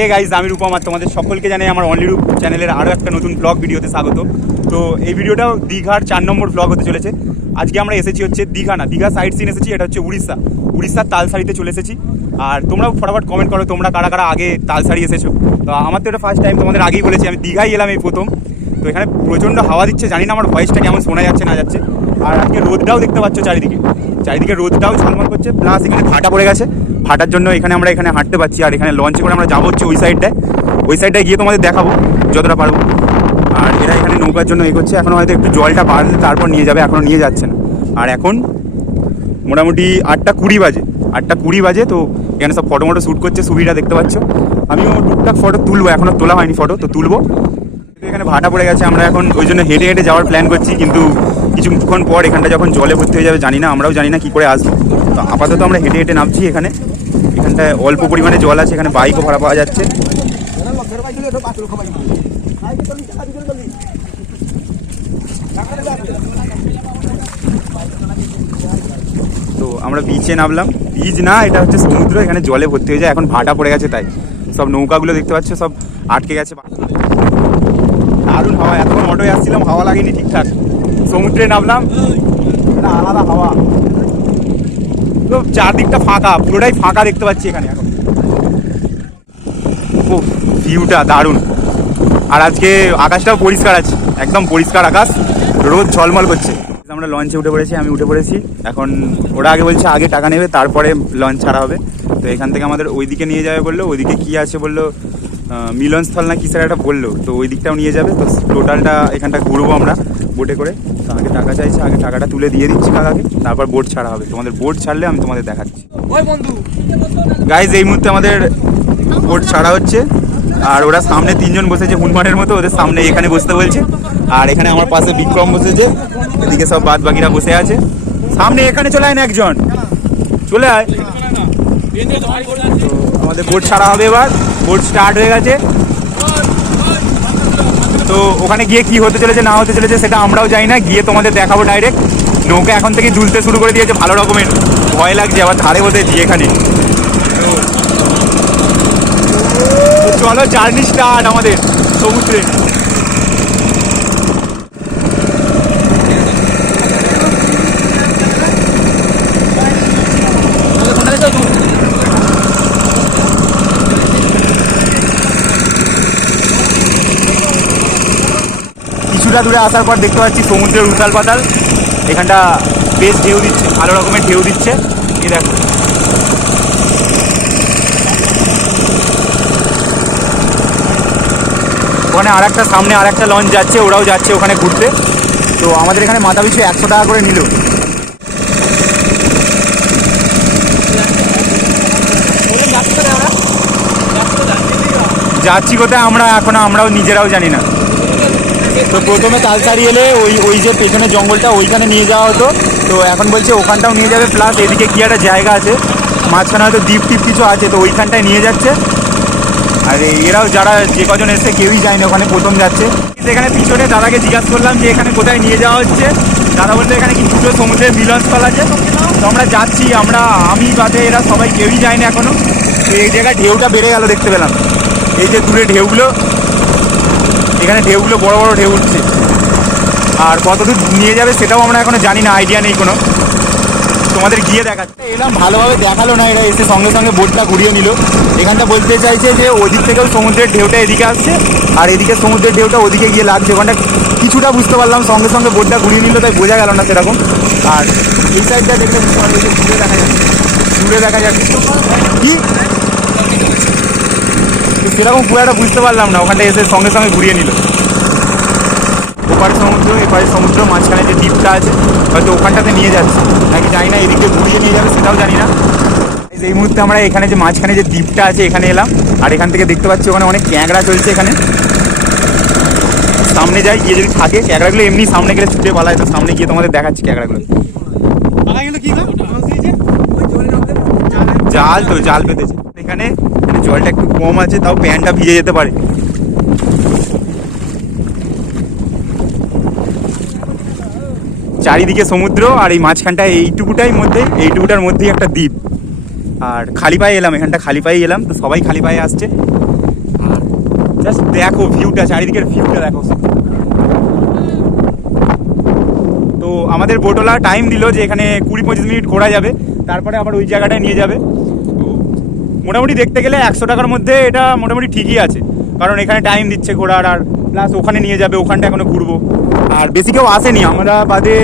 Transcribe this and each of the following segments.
Hey guys আমি রূপম তোমাদের সকলকে জানাই আমার অনলি রূপ চ্যানেলের আরও একটা নতুন ব্লগ ভিডিওতে স্বাগত। তো এই ভিডিওটাও দীঘার চার নম্বর ব্লগ হতে চলেছে। আজকে আমরা এসেছি হচ্ছে দীঘা না, দীঘা সাইড সিন এসেছি, এটা হচ্ছে উড়িষ্যা। উড়িষ্যার তালসারিতে চলে এসেছি। আর তোমরাও ফটাফট কমেন্ট করো, তোমরা কারা কারা আগে তালসারি এসেছ? তো আমার তো এটা ফার্স্ট টাইম তোমাদের আগেই বলেছি, আমি দীঘাই এলাম এই প্রথম। তো এখানে প্রচণ্ড হাওয়া দিচ্ছে, জানি না আমার ভয়েসটা কেমন শোনা যাচ্ছে, না যাচ্ছে। আর আজকে রোদটাও দেখতে পাচ্ছ চারিদিকে। চারিদিকে রোদটাও ঝলমল করছে প্লাস এখানে ভাটা পড়ে গেছে। ভাটার জন্য এখানে আমরা এখানে হাঁটতে পারছি, আর এখানে লঞ্চে করে আমরা যাব হচ্ছে ওই সাইডটায় ওই সাইডটায় গিয়ে তোমাদের দেখাবো যতটা পারব। আর এরা এখানে নৌকার জন্য এ করছে এখন হয়তো একটু জলটা বাড়লে তারপর নিয়ে যাবে এখনও নিয়ে যাচ্ছে না। আর এখন মোটামুটি আটটা কুড়ি বাজে, আটটা কুড়ি বাজে, তো এখানে সব ফটো মটো শ্যুট করছে সুবিধা দেখতে পাচ্ছ। আমিও টুকটাক ফটো তুলবো এখনও তোলা হয়নি ফটো তো তুলবো। এখানে ভাটা পড়ে গেছে, আমরা এখন ওই জন্য হেঁটে হেঁটে যাওয়ার প্ল্যান করছি, কিন্তু কিছুক্ষণ পর এখানটা যখন জলে ভর্তি হয়ে যাবে, জানি না, আমরাও জানি না কী করে আসব। তো আপাতত আমরা হেঁটে হেঁটে নামছি এখানে। এখানটায় অল্প পরিমাণে জল আছে, এখানে বাইকও ভাড়া পাওয়া যাচ্ছে। তো আমরা বিচে নামলাম। বীজ না, এটা হচ্ছে সমুদ্র, এখানে জলে ভর্তি হয়ে যায়, এখন ভাটা পড়ে গেছে তাই। সব নৌকাগুলো দেখতে পাচ্ছ, সব আটকে গেছে। দারুণ হাওয়া, এতক্ষণ অটোয় আসছিলাম, হাওয়া লাগেনি ঠিকঠাক। সমুদ্রে নামলাম। আলাদা হাওয়া। তো চারদিকটা ফাঁকা, পুরোটাই ফাঁকা দেখতে পাচ্ছি এখানে এখন। ও ভিউটা দারুণ। আর আজকে আকাশটাও পরিষ্কার আছে, একদম পরিষ্কার আকাশ। রোদ ঝলমল করছে। আমরা লঞ্চে উঠে পড়েছি, আমি উঠে পড়েছি। এখন ওরা আগে বলছে, আগে টাকা নেবে, তারপরে লঞ্চ ছাড়া হবে। তো এখান থেকে আমাদের ওইদিকে নিয়ে যাবে বলল, ওইদিকে কি আছে বলল মিলনস্থল না কি স্যার একটা বলল। তো ওই দিকটাও নিয়ে যাবে, তো টোটালটা এখানটা ঘুরবো আমরা বোটে করে। টাকা চাইছে আগে টাকাটা তুলে দিয়ে দিচ্ছি কাকাকে তারপর বোট ছাড়া হবে। তোমাদের বোট ছাড়লে আমি তোমাদের দেখাচ্ছি। গাইজ এই মুহূর্তে আমাদের বোট ছাড়া হচ্ছে আর ওরা সামনে তিনজন বসেছে হনুমানের মতো ওদের সামনে এখানে বসতে বলছে। আর এখানে আমার পাশে বিক্রম বসেছে এদিকে সব বাদ বাকিরা বসে আছে। সামনে এখানে চলে আয় না একজন। চলে আয়। আমাদের বোট ছাড়া হবে এবার। বোট স্টার্ট হয়ে গেছে। তো ওখানে গিয়ে কি হতে চলেছে, না হতে চলেছে, সেটা আমরাও যাই না। গিয়ে তোমাদের দেখাবো ডাইরেক্ট নৌকা এখন থেকে ঝুলতে শুরু করে দিয়েছে, ভালো রকমের। ভয় লাগছে, আবার ধারে বোধে এখানে। চলো জার্নি স্টার্ট আমাদের সমুদ্রে। কিছুটা দূরে আসার পর দেখতে পাচ্ছি সমুদ্রের উথাল পাতাল। এখানটা বেশ ঢেউ দিচ্ছে, ভালো রকমের ঢেউ দিচ্ছে। এই দেখো। ওখানে আর একটা সামনে আর একটা লঞ্চ যাচ্ছে, ওরাও যাচ্ছে ওখানে ঘুরতে। তো আমাদের এখানে মাথা পিছু একশো টাকা করে নিল। যাচ্ছি কোথায় আমরা? এখনও আমরাও নিজেরাও জানি না। তো প্রথমে তালসারি এলে ওই ওই যে পেছনে জঙ্গলটা, ওইখানে নিয়ে যাওয়া হতো। তো এখন বলছে ওখানটাও নিয়ে যাবে প্লাস এদিকে কি একটা জায়গা আছে। মাঝখানে হয়তো দ্বীপ টিপ কিছু আছে, তো ওইখানটায় নিয়ে যাচ্ছে। আর এরাও যারা যে কজন এসছে, কেউই যায় না ওখানে প্রথম যাচ্ছে। সেখানে পিছনে দাদাকে জিজ্ঞাসা করলাম যে এখানে কোথায় নিয়ে যাওয়া হচ্ছে। দাদা বলতে এখানে কি দুটো সমুদ্রের মিলনস্থল আছে? তো আমরা যাচ্ছি, আমরা, আমি বাদে এরা সবাই কেউই যায় না এখনও। তো এই জায়গায় ঢেউটা বেড়ে গেল, দেখতে পেলাম। এই যে দূরে ঢেউগুলো এখানে ঢেউগুলো বড় বড় ঢেউ উঠছে। আর কতদূর নিয়ে যাবে সেটাও আমরা এখনও জানি না আইডিয়া নেই কোনো। তোমাদের গিয়ে দেখাচ্ছে। এলাম, ভালোভাবে দেখাল না এরা, এসে সঙ্গে সঙ্গে বোটটা ঘুরিয়ে নিল। এখানটা বলতে চাইছে যে ওদিক থেকেও সমুদ্রের ঢেউটা এদিকে আসছে, আর এদিকে সমুদ্রের ঢেউটা ওদিকে গিয়ে লাগছে। ওখানটা কিছুটা বুঝতে পারলাম, সঙ্গে সঙ্গে বোটটা ঘুরিয়ে নিল, তাই বোঝা গেল না সেরকম। আর এই সাইডটা দেখলে দেখা যাচ্ছে। দূরে দেখা যাচ্ছে। কি? সেরকম খুব একটা বুঝতে পারলাম না। ওখানটা এসে সঙ্গে সঙ্গে ঘুরিয়ে নিল। ওপারে সমুদ্র এপারে সমুদ্র মাঝখানে যে দ্বীপটা আছে হয়তো ওখানটাতে নিয়ে যাচ্ছে। নাকি জানি না এদিকে ঘুরিয়ে নিয়ে যাবে সেটাও জানি না। এই মুহূর্তে আমরা এখানে যে মাঝখানে যে দ্বীপটা আছে এখানে এলাম। আর এখান থেকে দেখতে পাচ্ছি ওখানে অনেক ক্যাঁকড়া চলছে এখানে। সামনে যাই গিয়ে যদি থাকে ক্যাঁকড়াগুলো এমনি সামনে গেলে ছুটে পালায় তো সামনে গিয়ে তোমাদের দেখাচ্ছি ক্যাংড়াগুলো। জাল তো জাল পেতেছে এখানে জলটা একটু কম আছে, তাও প্যান্টটা ভিজে যেতে পারে। চারিদিকে সমুদ্র আর এই মাঝখানটায় এইটুকুটাই মধ্যে, এইটুকুটার মধ্যেই একটা দ্বীপ। আর খালি পায়ে এলাম, এখানটা খালি পায়ে এলাম, তো সবাই খালি পায়ে আসছে। আর জাস্ট দেখো ভিউটা চারিদিকের ভিউটা দেখো। তো আমাদের বোটলা টাইম দিল যে এখানে কুড়ি পঁচিশ মিনিট ঘোরা যাবে, তারপরে আবার ওই জায়গাটায় নিয়ে যাবে। মোটামুটি দেখতে গেলে একশো টাকার মধ্যে এটা মোটামুটি ঠিকই আছে। কারণ এখানে টাইম দিচ্ছে ঘোরার আর প্লাস ওখানে নিয়ে যাবে, ওখানটা এখনও ঘুরবো। আর বেশি কেউ আসেনি, আমরা বাদে,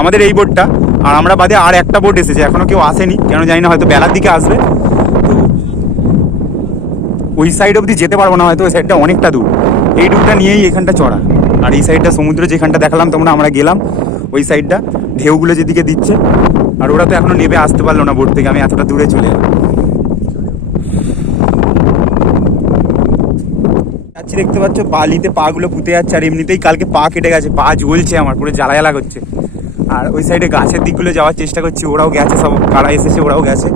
আমাদের এই বোটটা আর আমরা বাদে আর একটা বোট এসেছে, এখনও কেউ আসেনি, কেন জানি না, হয়তো বেলার দিকে আসবে। তো ওই সাইড অবধি যেতে পারব না, হয়তো ওই সাইডটা অনেকটা দূর। এই রুটটা নিয়েই এখানটা চড়া। আর এই সাইডটা সমুদ্র যেখানটা দেখালাম তোমরা, আমরা গেলাম ওই সাইডটা ঢেউগুলো যেদিকে দিচ্ছে। আর ওরা তো এখনও নেবে, আসতে পারল না বোট থেকে, আমি এতটা দূরে চলে এলাম। যাচ্ছি, দেখতে পাচ্ছ, বালিতে পাগুলো পুঁতে যাচ্ছে আর এমনিতেই কালকে পা কেটে গেছে, পা জ্বলছে আমার, পুরো জ্বালা জ্বালা করছে। আর ওই সাইডে গাছের দিকগুলো যাওয়ার চেষ্টা করছি, ওরাও গেছে, সব কারা এসেছে ওরাও গেছে।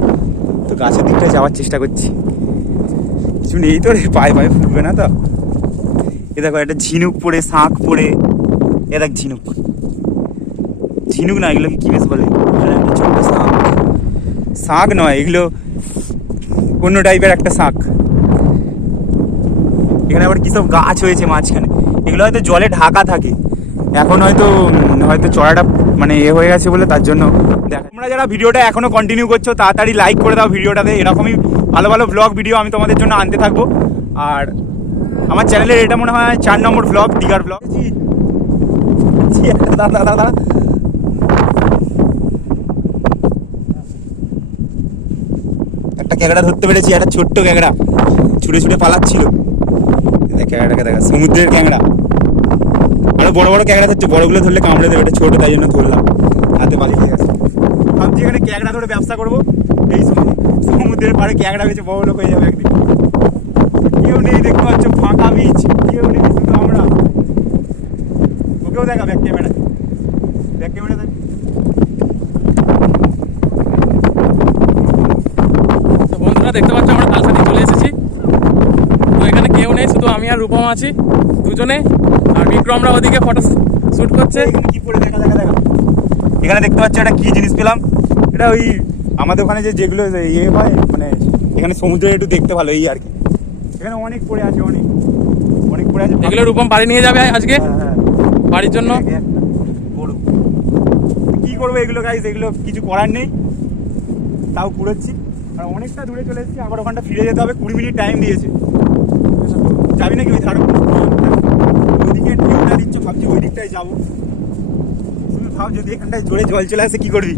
তো গাছের দিকটা যাওয়ার চেষ্টা করছি। কিছু নেই তো রে, পায়ে পায়ে ফুটবে না তো। এ দেখো, একটা ঝিনুক পড়ে, শাঁখ পড়ে। এ দেখ ঝিনুক। ঝিনুক না, এগুলোকে কি বেশ বলে? ছোট্ট শাঁখ। শাঁখ নয়, এগুলো অন্য টাইপের একটা শাঁখ। এখানে আবার সব গাছ হয়েছে মাঝখানে? এগুলো হয়তো জলে ঢাকা থাকে। এখন হয়তো হয়তো চড়াটা মানে এ হয়ে গেছে বলে তার জন্য দেখা তোমরা যারা ভিডিওটা এখনও কন্টিনিউ করছ, তাড়াতাড়ি লাইক করে দাও ভিডিওটাতে। এরকমই ভালো ভালো ব্লগ ভিডিও আমি তোমাদের জন্য আনতে থাকব। আর আমার চ্যানেলের এটা মনে হয় চার নম্বর ব্লগ দিঘার ব্লগ দাঁড়া দাঁড়া। একটা ক্যাংড়া ধরতে পেরেছি, একটা ছোট্ট ক্যাংড়া। ছুটে ছুটে পালাচ্ছিল। ক্যাংড়াটাকে দেখা, সমুদ্রের ক্যাংড়া আরও বড় বড় ক্যাংড়া ধরছে, বড়গুলো ধরলে কামড়ে দেবে, এটা ছোট, তাই জন্য ধরলাম। হাতে বালি খেয়ে গেছে। ভাবছি এখানে ক্যাংড়া ধরে ব্যবসা করব। এই সমু- সমুদ্রের পাড়ে ক্যাংড়া বেঁচে বড় লোক হয়ে যাবে একদিন কেউ নেই দেখতে পাচ্ছ ফাঁকা বিচ কেউ নেই শুধু আমরা ওকেও দেখা ব্যাক ক্যামেরা ব্যাক ক্যামেরা দেখ তো বন্ধুরা দেখতে পাচ্ছ আমরা তালসাদি চলে এসেছি তো এখানে কেউ নেই রূপম আছি দুজনে। আর বিক্রমরা ওদিকে ফটো শ্যুট করছে। কি দেখা দেখা দেখা। এখানে দেখতে পাচ্ছি একটা কি জিনিস পেলাম? এটা ওই আমাদের ওখানে যে যেগুলো ইয়ে হয় মানে এখানে সমুদ্রে একটু দেখতে ভালো এই আর কি। এখানে অনেক পড়ে আছে অনেক। অনেক পড়ে আছে। এগুলো রূপম বাড়ি নিয়ে যাবে আজকে? হ্যাঁ, হ্যাঁ। বাড়ির জন্য। কি করব এগুলো গাইজ এগুলো কিছু করার নেই। তাও কুড়োচ্ছি। আর অনেকটা দূরে চলে এসেছি। আবার ওখানটা ফিরে যেতে হবে। কুড়ি মিনিট টাইম দিয়েছে। যাবি নাকি ওই ধারে ওইদিকে ঢেউটা দিচ্ছ ভাবছি ওই দিকটায় যাব। তুমি ভাব যদি এখানটায় জোরে জল চলে আসে কি করবি?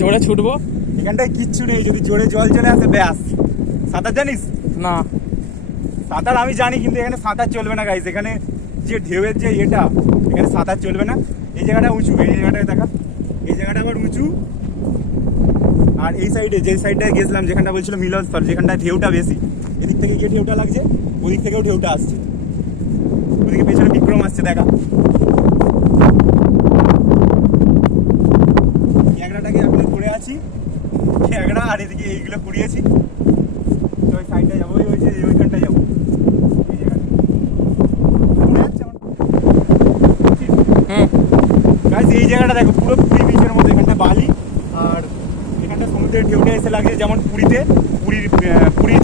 জোরে ছুটবো? এখানটায় কিচ্ছু নেই যদি জোরে জল চলে আসে ব্যাস। সাঁতার জানিস? না। সাঁতার আমি জানি কিন্তু এখানে সাঁতার চলবে না গাইস এখানে যে ঢেউয়ের যে এটা এখানে সাঁতার চলবে না। এই জায়গাটা উঁচু এই জায়গাটায় দেখা। এই জায়গাটা আবার উঁচু। আর এই সাইডে যে সাইডটায় গেছিলাম যেখানটা বলছিল মিলনস্থল যেখানটায় ঢেউটা বেশি এদিক থেকে গিয়ে ঢেউটা লাগছে। ওদিক থেকেও ঢেউটা আসছে। ওদিকে পেছনে বিক্রম আসছে দেখা। ক্যাংরাটাকে এখন করে আছি। ক্যাংরা আর এদিকে এইগুলো কুড়িয়েছি। তো ওই সাইডটা যাব। ওই ওই যে ওইখানটায় যাব। এই জায়গাটা। Guys, এই জায়গাটা দেখো পুরো পুরী বিচের মতো এখানটা বালি আর এখানটা সমুদ্রের ঢেউটা এসে লাগছে যেমন পুরীতে।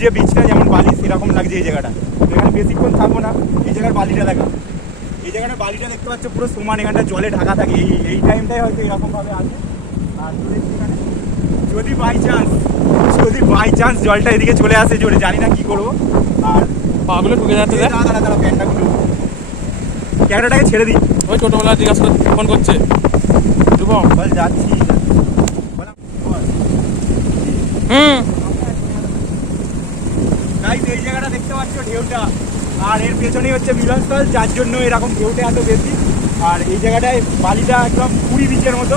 যে বিচটা যেমন বালি সেরকম লাগছে এই জায়গাটা। এখানে বেশিক্ষণ থাকব না এই জায়গার বালিটা দেখা। এই জায়গাটার বালিটা দেখতে পাচ্ছ পুরো সমান এখানটা জলে ঢাকা থাকে। এই এই টাইমটাই হয়তো এরকমভাবে আসে আর এখানে যদি বাই চান্স যদি বাই চান্স জলটা এদিকে চলে আসে জোরে জানি না কি করব। আর পাগুলো ঢুকে যাচ্ছে দাঁড়া দাঁড়া খুলো ক্যামেরাটাকে ছেড়ে দিই। ওই ছোটবেলা জিজ্ঞাসা ফোন করছে। যাচ্ছি বললাম, বল। হুম গাইস এই জায়গাটা দেখতে পাচ্ছ ঢেউটা আর এর পেছনেই হচ্ছে মিলনস্থল, যার জন্য এরকম ঢেউটা এত বেশি। আর এই জায়গাটায় বালিটা একদম পুরী বিচের মতো।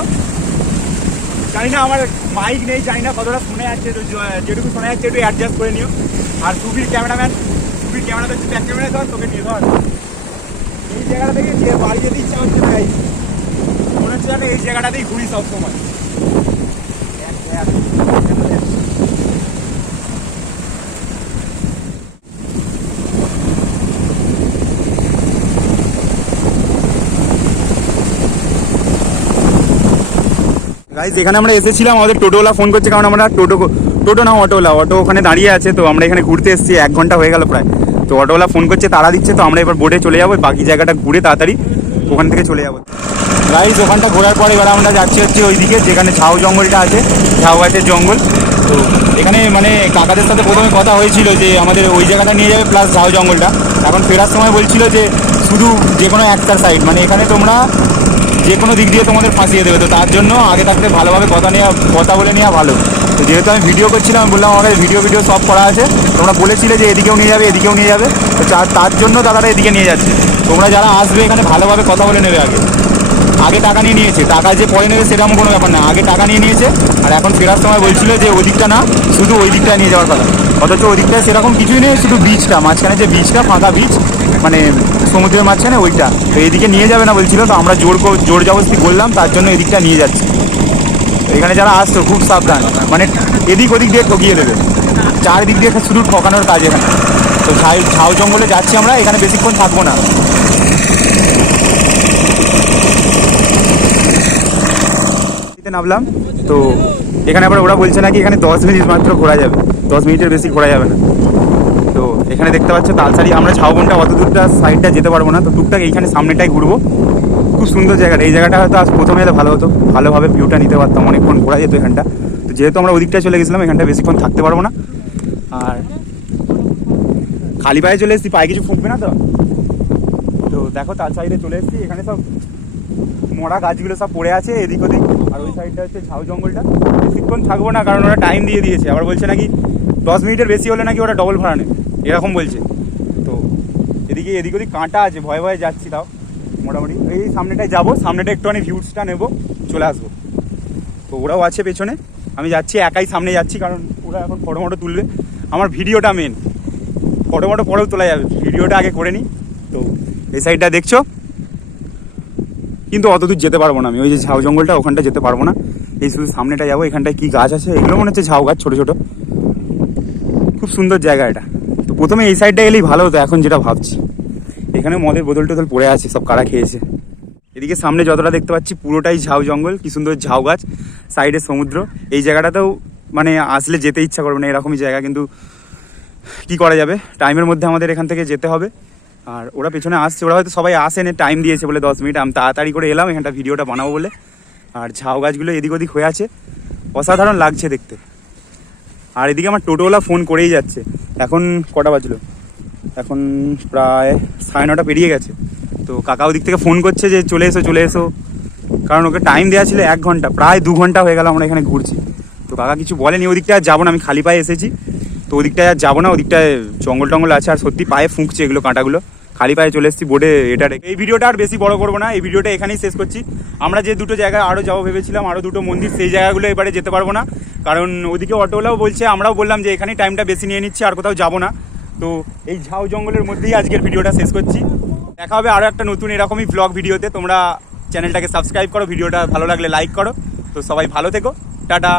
জানি না আমার মাইক নেই, জানি না কতটা শোনা যাচ্ছে যেটুকু শোনা যাচ্ছে একটু অ্যাডজাস্ট করে নিও। আর সুবীর ক্যামেরাম্যান সুবীর ক্যামেরাতে হচ্ছে ব্যাক ক্যামেরা ধর, তোকে নিয়ে ধর। এই জায়গাটা থেকে যে বাড়ি যেতে ইচ্ছা হচ্ছে গাইস মনে হচ্ছে এই জায়গাটাতেই ঘুরি সবসময়। গাইজ এখানে আমরা এসেছিলাম, আমাদের টোটোওয়ালা ফোন করছে, কারণ আমরা টোটো টোটো না অটোওয়ালা অটো ওখানে দাঁড়িয়ে আছে, তো আমরা এখানে ঘুরতে এসেছি, এক ঘণ্টা হয়ে গেল প্রায়। তো অটোওয়ালা ফোন করছে, তারা দিচ্ছে, তো আমরা এবার বোটে চলে যাব, বাকি জায়গাটা ঘুরে তাড়াতাড়ি ওখান থেকে চলে যাব। গাইজ ওখানটা ঘোরার পর এবার আমরা যাচ্ছি হচ্ছে ওইদিকে, যেখানে ঝাউ জঙ্গলটা আছে, ঝাউ গাছের জঙ্গল। তো এখানে মানে কাকাদের সাথে প্রথমে কথা হয়েছিল যে আমাদের ওই জায়গাটা নিয়ে যাবে প্লাস ঝাউ জঙ্গলটা। এখন ফেরার সময় বলছিল যে শুধু যে কোনো একটা সাইড মানে এখানে তোমরা যে কোনো দিক দিয়ে তোমাদের ফাঁসিয়ে দেবে। তো তার জন্য আগে থাকতে ভালোভাবে কথা নেওয়া কথা বলে নেওয়া ভালো। তো যেহেতু আমি ভিডিও করছিলাম, আমি বললাম আমার ভিডিও ভিডিও সব করা আছে। তোমরা বলেছিলে যে এদিকেও নিয়ে যাবে, এদিকেও নিয়ে যাবে। তো তার- জন্য দাদারা এদিকে নিয়ে যাচ্ছে। তোমরা যারা আসবে এখানে ভালোভাবে কথা বলে নেবে আগে। আগে টাকা নিয়ে নিয়েছে। টাকা যে পরে নেবে সেরকম কোনো ব্যাপার না। আগে টাকা নিয়ে নিয়েছে। আর এখন ফেরার সময় বলছিল যে ওই দিকটা না, শুধু ওই দিকটা নিয়ে যাওয়ার কথা। অথচ ওই দিকটা সেরকম কিছুই নেই, শুধু বিচটা মাঝখানে যে বীজটা, ফাঁকা বীজ মানে সমুদ্রের মাঝখানে ওইটা। তো এইদিকে নিয়ে যাবে না বলছিল, তো আমরা জোর জোর জবস্তি করলাম, তার জন্য এদিকটা নিয়ে যাচ্ছি। এখানে যারা আসতো, খুব সাবধান। মানে এদিক ওদিক দিয়ে ঠকিয়ে দেবে। চারদিক দিয়ে শুধু ঠকানোর কাজ এখানে। তো ঝাউ জঙ্গলে যাচ্ছি আমরা, এখানে বেশিক্ষণ থাকব না। নামলাম, তো এখানে আবার ওরা বলছে নাকি এখানে দশ মিনিট মাত্র ঘোরা যাবে। দশ মিনিটের বেশি ঘোরা যাবে না। এখানে দেখতে পাচ্ছ তালসারি। আমরা ঝাউবনটা অত দূরটা সাইডটা যেতে পারব না, তো টুকটাক এইখানে সামনেটাই ঘুরবো। খুব সুন্দর জায়গাটা। এই জায়গাটা হয়তো আজ প্রথমে এলে ভালো হতো। ভালোভাবে ভিউটা নিতে পারতাম, অনেকক্ষণ ঘোরা যেত এখানটা। তো যেহেতু আমরা ওদিকটায় চলে গেছিলাম, এখানটা বেশিক্ষণ থাকতে পারব না। আর খালি পায়ে চলে এসেছি, পায়ে কিছু ফুঁকবে না তো? তো দেখো তার সাইডে চলে এসেছি। এখানে সব মরা গাছগুলো সব পড়ে আছে এদিক ওদিক। আর ওই সাইডটা হচ্ছে ঝাউ জঙ্গলটা। বেশিক্ষণ থাকব না, কারণ ওরা টাইম দিয়ে দিয়েছে। আবার বলছে নাকি দশ মিনিটের বেশি হলে নাকি ওরা ডবল ভাড়া নেবে। এরকম বলছে। তো এদিকে এদিক ওদিক কাঁটা আছে, ভয়ে ভয়ে যাচ্ছি তাও। মোটামুটি এই সামনেটায় যাব, সামনেটা একটুখানি ভিউজটা নেব, চলে আসব। তো ওরাও আছে পেছনে। আমি যাচ্ছি, একাই সামনে যাচ্ছি, কারণ ওরা এখন ফটো মটো তুলবে। আমার ভিডিওটা মেন ফটো মটো পরেও তোলা যাবে। ভিডিওটা আগে করে নিই তো এই সাইডটা দেখছ? কিন্তু অত দূর যেতে পারব না আমি। ওই যে ঝাউ জঙ্গলটা, ওখানটা যেতে পারব না। এই শুধু সামনেটা যাব, এখানটায় কি গাছ আছে? এগুলো মনে হচ্ছে ঝাউ গাছ, ছোটো ছোটো। খুব সুন্দর জায়গা এটা। প্রথমে এই সাইডটা এলেই ভালো হতো, এখন যেটা ভাবছি। এখানে মদের বোতল টোতল পড়ে আছে, সব কারা খেয়েছে। এদিকে সামনে যতটা দেখতে পাচ্ছি, পুরোটাই ঝাউ জঙ্গল, কি সুন্দর ঝাউ গাছ সাইডে সমুদ্র। এই জায়গাটাতেও মানে আসলে যেতে ইচ্ছা করবে না, এরকমই জায়গা, কিন্তু কি করা যাবে? টাইমের মধ্যে আমাদের এখান থেকে যেতে হবে। আর ওরা পেছনে আসছে, ওরা হয়তো সবাই আসেনি টাইম দিয়েছে বলে দশ মিনিট। আমি তাড়াতাড়ি করে এলাম, এখানটা ভিডিওটা বানাবো বলে। আর ঝাউ গাছগুলো এদিক ওদিক হয়ে আছে। অসাধারণ লাগছে দেখতে। আর এদিকে আমার টোটোওয়ালা ফোন করেই যাচ্ছে। এখন কটা বাজলো? এখন প্রায় সাড়ে নটা পেরিয়ে গেছে। তো কাকা ওদিক থেকে ফোন করছে যে চলে এসো চলে এসো। কারণ ওকে টাইম দেওয়া ছিল এক ঘণ্টা, প্রায় দু ঘণ্টা হয়ে গেল আমরা এখানে ঘুরছি। তো কাকা কিছু বলেনি ওদিকটা আর যাব না, আমি খালি পায়ে এসেছি। তো ওদিকটায় আর যাব না, ওদিকটায় জঙ্গল টঙ্গল আছে আর সত্যি পায়ে ফুঁকছে এগুলো কাঁটাগুলো। খালি পায়ে চলে এসেছি বোর্ডে এটা এই ভিডিওটা আর বেশি বড় করব না, এই ভিডিওটা এখানেই শেষ করছি। আমরা যে দুটো জায়গায় আরও যাব ভেবেছিলাম আরও দুটো মন্দির, সেই জায়গাগুলো এবারে যেতে পারব না। কারণ ওদিকে অটোওয়ালাও বলছে, আমরাও বললাম যে এখানেই টাইমটা বেশি নিয়ে নিচ্ছি, আর কোথাও যাব না। তো এই ঝাউ জঙ্গলের মধ্যেই আজকের ভিডিওটা শেষ করছি। দেখা হবে আরও একটা নতুন এরকমই ব্লগ ভিডিওতে। তোমরা চ্যানেলটাকে সাবস্ক্রাইব করো, ভিডিওটা ভালো লাগলে লাইক করো। তো সবাই ভালো থেকো। টাটা।